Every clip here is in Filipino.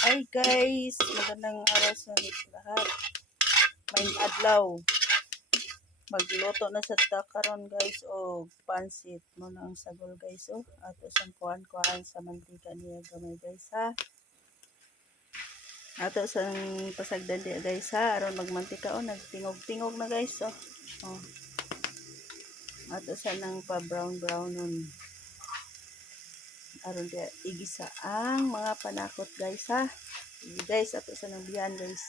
Hi guys, magandang araw sa lahat. May adlaw. Magluto na sa takaron guys o pansit mo na ang sagol guys o. Ato sang kuhan-kuhan sa mantika niya gamay guys ha. Ato sang pasagdan diya guys ha. Aron magmantika o nagtingog-tingog na guys o. Oh. Ato sa nang pa brown nun. Aron diya igisa ang mga panakot guys ha. Guys, ato sa nang biyan guys.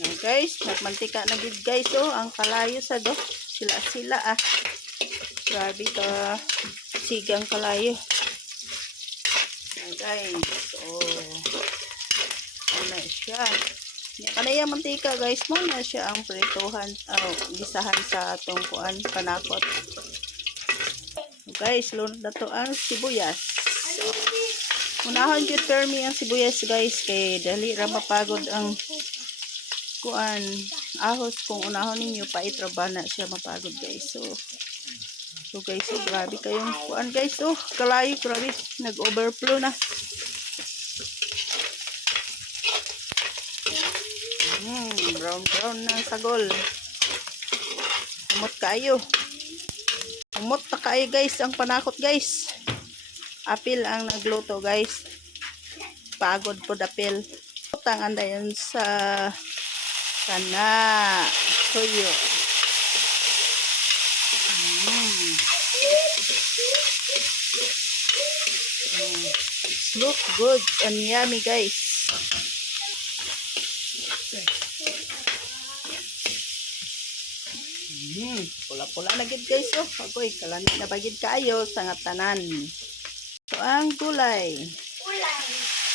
Now guys, nagmantika na gid guys oh, ang kalayo sa do. Sila ah. Grabe ka sigang kalayo. Now guys, oh. Ano siya? Nya kanaya mantika guys, mo na siya ang prituhan, gisahan sa atong kuan panakot. So, guys, lunod na to ang sibuyas. So, unahon jud permi ang sibuyas guys kay dali ra mapagod ang kuan ahos kung unahon ninyo pait ra ba na siya mapagod guys. So guys, so grabe kayong kuan guys. Oh, kalayo grabe nag-overflow na. Brown na sagol. Umot kayo. Umot na kayo guys ang panakot guys. Apil ang nagluto guys. Pagod po dapil. Tangan na yun sa kana toyo. Look good and yummy guys. Pula-pula na gid guys oh. Agoy kalami na bagid kayo sa ngatanan. So ang gulay.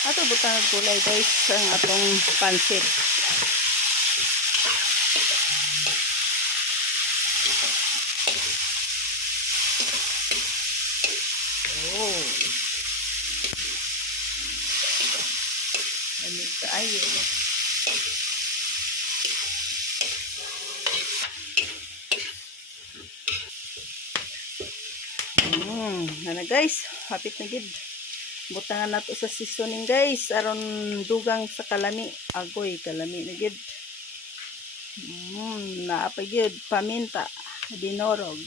Ato butang gulay guys ang atong pansit. Oh. Ano tayo? Ano guys, hapit na gid. Butangan nato sa seasoning guys aron dugang sa kalami. Agoy kalami na gid. Naapay gid paminta, binorog.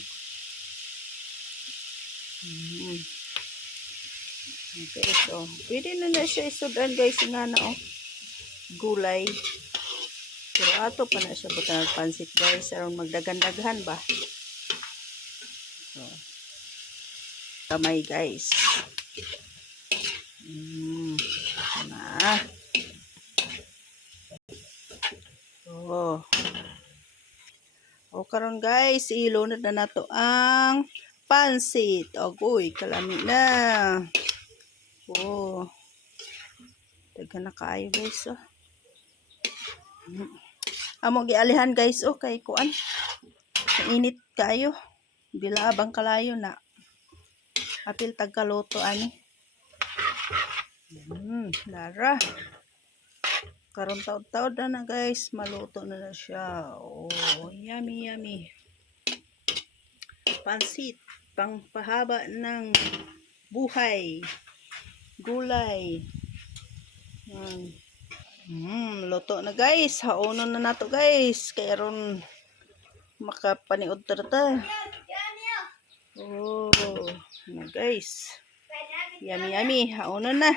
Okay, so pwede na siya isudan guys nga na oh. Gulay. Pero ato pa na siya butang pansit guys aron magdagan-daghan ba. So, kamay guys. Na. Oh. O karon guys, ilunod na nato ang pansit. Ogoy, kalami na. Oh. Dagan na kaayo guys oh. Amo gialihan guys oh kay kuan. Init kayo. Bilabang kalayo na. Apil tagkaluto ani. Lara. Karon taod-taod na guys, maluto na siya. Oh, yummy yummy. Pansit, pangpahaba ng buhay. Gulay. Luto na guys. Haonon na nato guys. Kaya ron makapaniod ta. Oh, na guys. Yummy yummy. Haonon na.